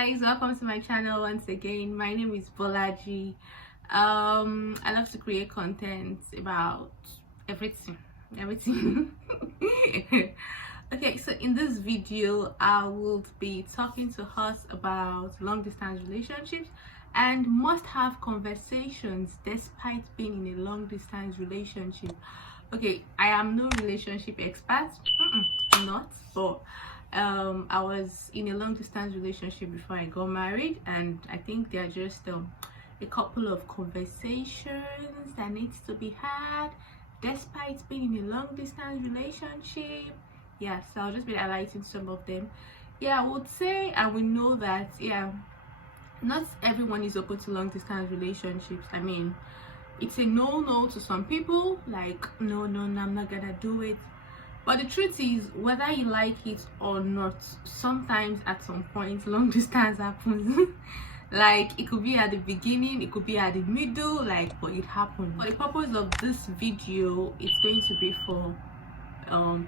guys, welcome to my channel once again. My name is Bolaji. I love to create content about everything. Okay, so in this video I will be talking to us about long distance relationships and must have conversations despite being in a long distance relationship. Okay, I am no relationship expert. I'm not, but I was in a long distance relationship before I got married, and I think there are just a couple of conversations that needs to be had despite being in a long distance relationship. Yeah, so I'll just be highlighting some of them. Yeah, I would say, and we know that, yeah, not everyone is open to long distance relationships. I mean, it's a no to some people, like no, I'm not gonna do it. But the truth is, whether you like it or not, sometimes at some point long distance happens. Like it could be at the beginning, it could be at the middle, like, but it happened. For the purpose of this video, it's going to be for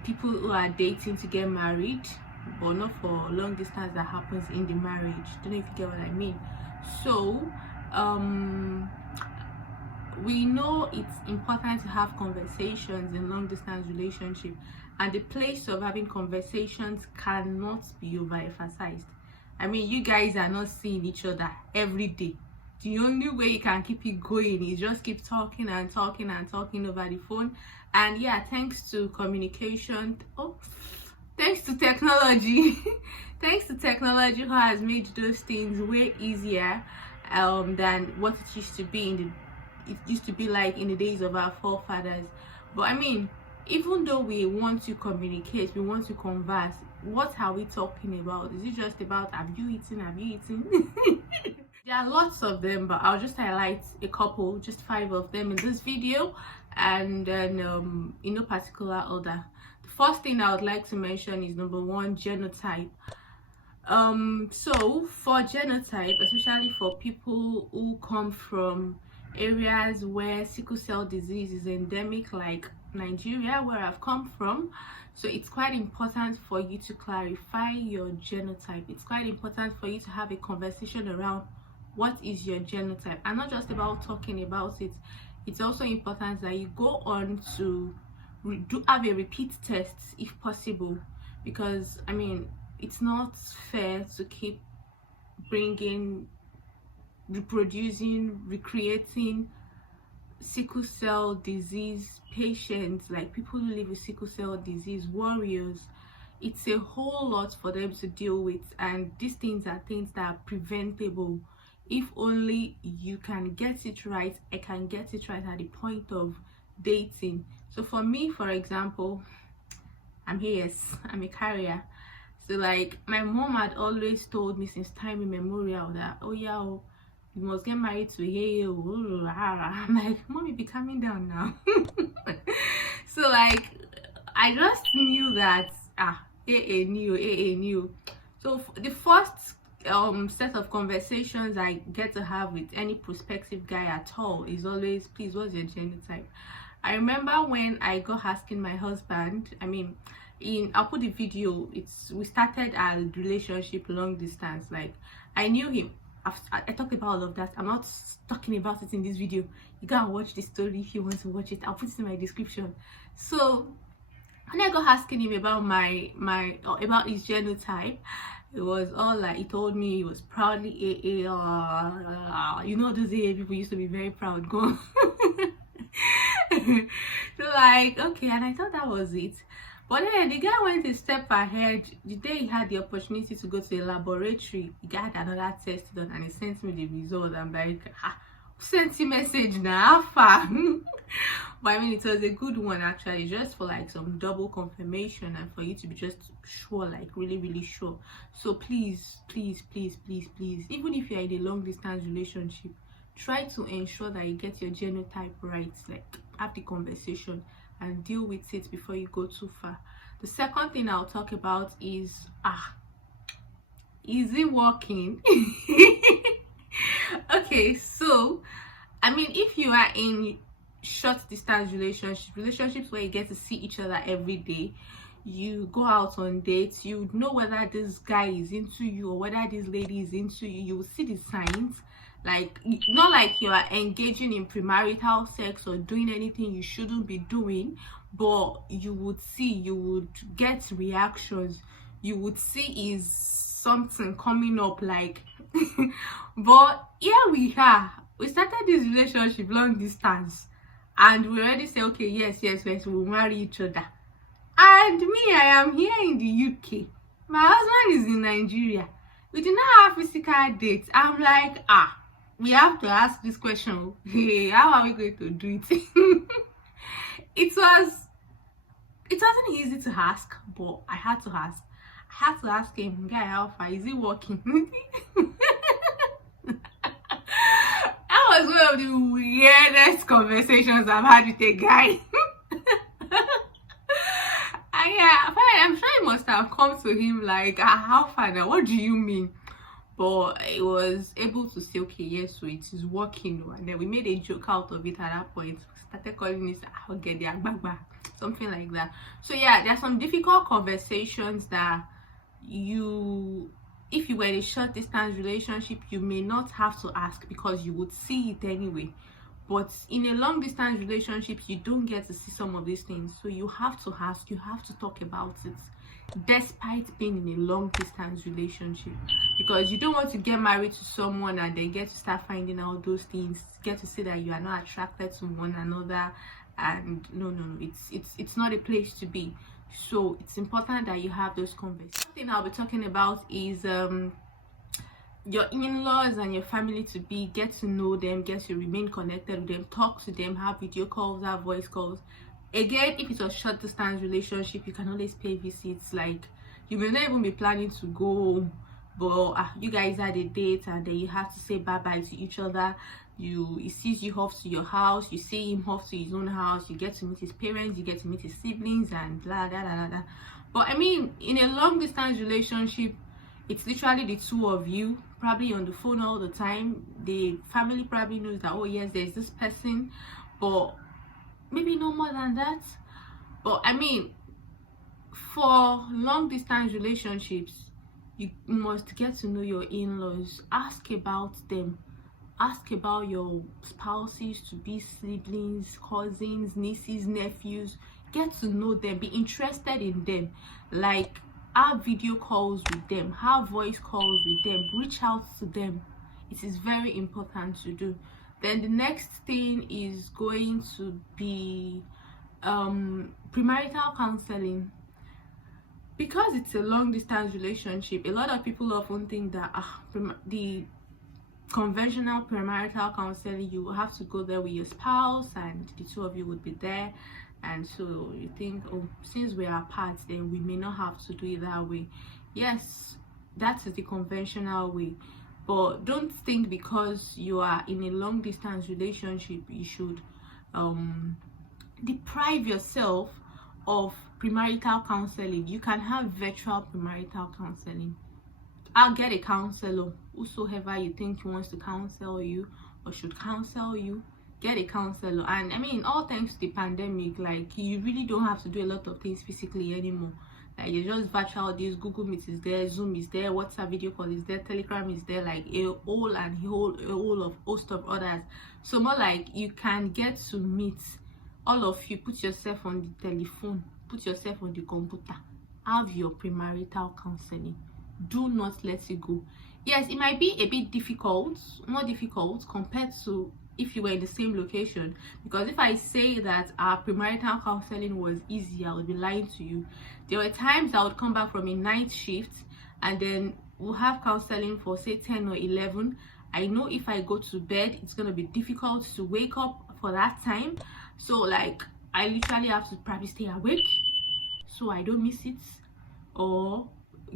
people who are dating to get married, but not for long distance that happens in the marriage. Don't know if you get what I mean. So we know it's important to have conversations in long distance relationship, and the place of having conversations cannot be overemphasized. I mean, you guys are not seeing each other every day. The only way you can keep it going is just keep talking and talking and talking over the phone. And yeah, thanks to communication, thanks to technology thanks to technology, who has made those things way easier than what it used to be like in the days of our forefathers. But I mean, even though we want to communicate, we want to converse, what are we talking about? Is it just about have you eaten? There are lots of them, but I'll just highlight a couple, just 5 of them in this video, and then in no particular order. The first thing I would like to mention is number 1, genotype. So for genotype, especially for people who come from areas where sickle cell disease is endemic, like Nigeria, where I've come from, so it's quite important for you to clarify your genotype. It's quite important for you to have a conversation around what is your genotype, and not just about talking about it. It's also important that you go on to have a repeat test if possible, because I mean, it's not fair to keep reproducing, recreating sickle cell disease patients, like people who live with sickle cell disease, warriors. It's a whole lot for them to deal with, and these things are things that are preventable if only you can get it right. I can get it right at the point of dating. So for me, for example, I'm a carrier. So like my mom had always told me since time immemorial that, oh yeah, you must get married to a. I'm like, mommy, be calming down now. So like I just knew that AA knew. So the first set of conversations I get to have with any prospective guy at all is always, please, what's your genotype? I remember when I got asking my husband, I mean, I'll put the video, we started our relationship long distance. Like I knew him. I talked about all of that. I'm not talking about it in this video. You go and watch the story if you want to watch it. I'll put it in my description. So when I got asking him about about his genotype, it was all like, he told me he was proudly AA. You know, those AA people used to be very proud. Go. So like, okay, and I thought that was it. But then the guy went a step ahead. The day he had the opportunity to go to a laboratory, he got another test done, and he sent me the result. I'm like, sent him message now, far. But I mean, it was a good one actually, just for like some double confirmation and for you to be just sure, like really sure. So please, even if you're in a long distance relationship, try to ensure that you get your genotype right. Like have the conversation and deal with it before you go too far. The second thing I'll talk about is is it working? Okay, so I mean, if you are in short distance relationships where you get to see each other every day, you go out on dates, you know whether this guy is into you or whether this lady is into you. You will see the signs, like not like you are engaging in premarital sex or doing anything you shouldn't be doing, but you would see, you would get reactions, you would see is something coming up, like but here we are, we started this relationship long distance, and we already say, okay, yes, yes, yes, we'll marry each other. And me, I am here in the UK, my husband is in Nigeria, we do not have physical dates. I'm like, we have to ask this question. Hey, how are we going to do it? It wasn't easy to ask, but I had to ask. I had to ask him, guy, how far is it working? That was one of the weirdest conversations I've had with a guy. Yeah, I'm sure it must have come to him like, how far now? What do you mean? But I was able to say, okay, yes, so it is working. And then we made a joke out of it at that point. We started calling it, I'll get the agbagba, something like that. So yeah, there's some difficult conversations that if you were in a short distance relationship, you may not have to ask because you would see it anyway. But in a long distance relationship, you don't get to see some of these things, so you have to ask, you have to talk about it, despite being in a long distance relationship, because you don't want to get married to someone and then get to start finding out those things, get to see that you are not attracted to one another, and no, it's not a place to be. So it's important that you have those conversations. Something I'll be talking about is your in-laws and your family to be, get to know them, get to remain connected with them, talk to them, have video calls, have voice calls. Again, if it's a short distance relationship, you can always pay visits. Like, you may not even be planning to go, but you guys had a date and then you have to say bye-bye to each other. He sees you off to your house, you see him off to his own house, you get to meet his parents, you get to meet his siblings, and blah blah blah blah. But I mean, in a long distance relationship, it's literally the two of you, probably on the phone all the time. The family probably knows that, oh yes, there's this person, but maybe no more than that. But I mean, for long distance relationships, you must get to know your in-laws, ask about them, ask about your spouses, to be siblings, cousins, nieces, nephews. Get to know them, be interested in them, like have video calls with them, have voice calls with them, reach out to them. It is very important to do. Then the next thing is going to be premarital counseling. Because it's a long distance relationship, a lot of people often think that the conventional premarital counseling, you will have to go there with your spouse and the two of you would be there, and so you think, oh, since we are apart, then we may not have to do it that way. Yes, that is the conventional way, but don't think because you are in a long distance relationship you should deprive yourself of premarital counseling. You can have virtual premarital counseling. I'll get a counselor, whosoever you think wants to counsel you or should counsel you, get a counselor. And I mean, all thanks to the pandemic, like, you really don't have to do a lot of things physically anymore. Like, you just virtual. This Google Meet is there, Zoom is there, WhatsApp video call is there, Telegram is there, like a whole host of others. So more like you can get to meet all of you, put yourself on the telephone, put yourself on the computer, have your premarital counseling. Do not let it go. Yes, it might be a bit difficult, more difficult compared to if you were in the same location, because if I say that our premarital counseling was easy, I would be lying to you. There were times I would come back from a night shift and then we'll have counseling for say 10 or 11. I know if I go to bed, it's going to be difficult to wake up for that time, so like I literally have to probably stay awake so I don't miss it, or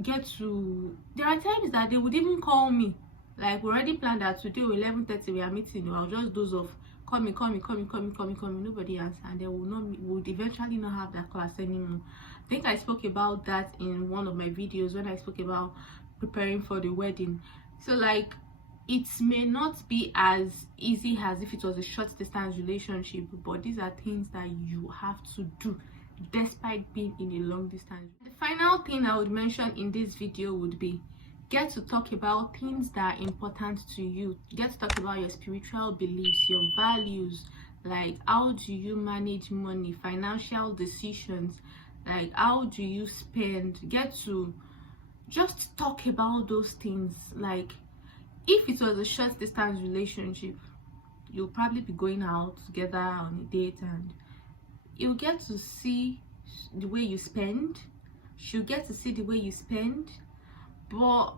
get to, there are times that they would even call me, like we already planned that today 11:30 we are meeting, I'll just doze off, call me, nobody answer, and they would eventually not have that class anymore. I think I spoke about that in one of my videos when I spoke about preparing for the wedding. So like, it may not be as easy as if it was a short distance relationship, but these are things that you have to do despite being in a long distance. The final thing I would mention in this video would be get to talk about things that are important to you. Get to talk about your spiritual beliefs, your values, like how do you manage money, financial decisions, like how do you spend. Get to just talk about those things. Like if it was a short distance relationship, you'll probably be going out together on a date and you'll get to see the way you spend, she'll get to see the way you spend, but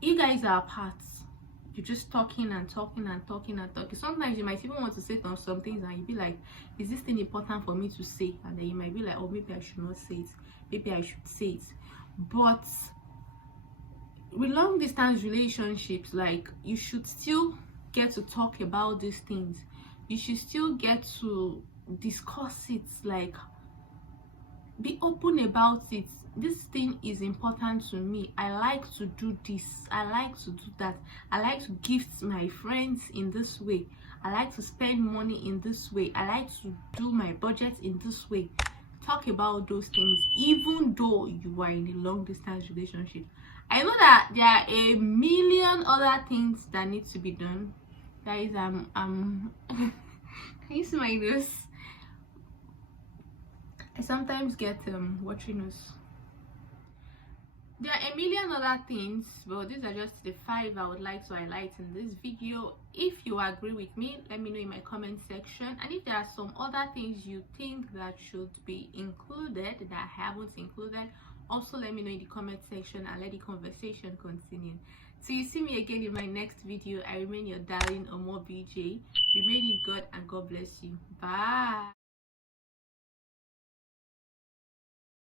you guys are apart. You're just talking and talking and talking and talking. Sometimes you might even want to say some things and you'll be like, is this thing important for me to say? And then you might be like, oh, maybe I should not say it, maybe I should say it. But with long distance relationships, like, you should still get to talk about these things. You should still get to discuss it, like be open about it. This thing is important to me. I like to do this, I like to do that, I like to gift my friends in this way, I like to spend money in this way, I like to do my budget in this way. Talk about those things even though you are in a long distance relationship. I know that there are a million other things that need to be done, guys. Can you see my nose? I sometimes get watching nose. There are a million other things, but these are just the 5 I would like to highlight in this video. If you agree with me, let me know in my comment section. And if there are some other things you think that should be included that I haven't included, also let me know in the comment section and let the conversation continue. So you see me again in my next video. I remain your darling Omobeejay. Remain in God and God bless you. Bye.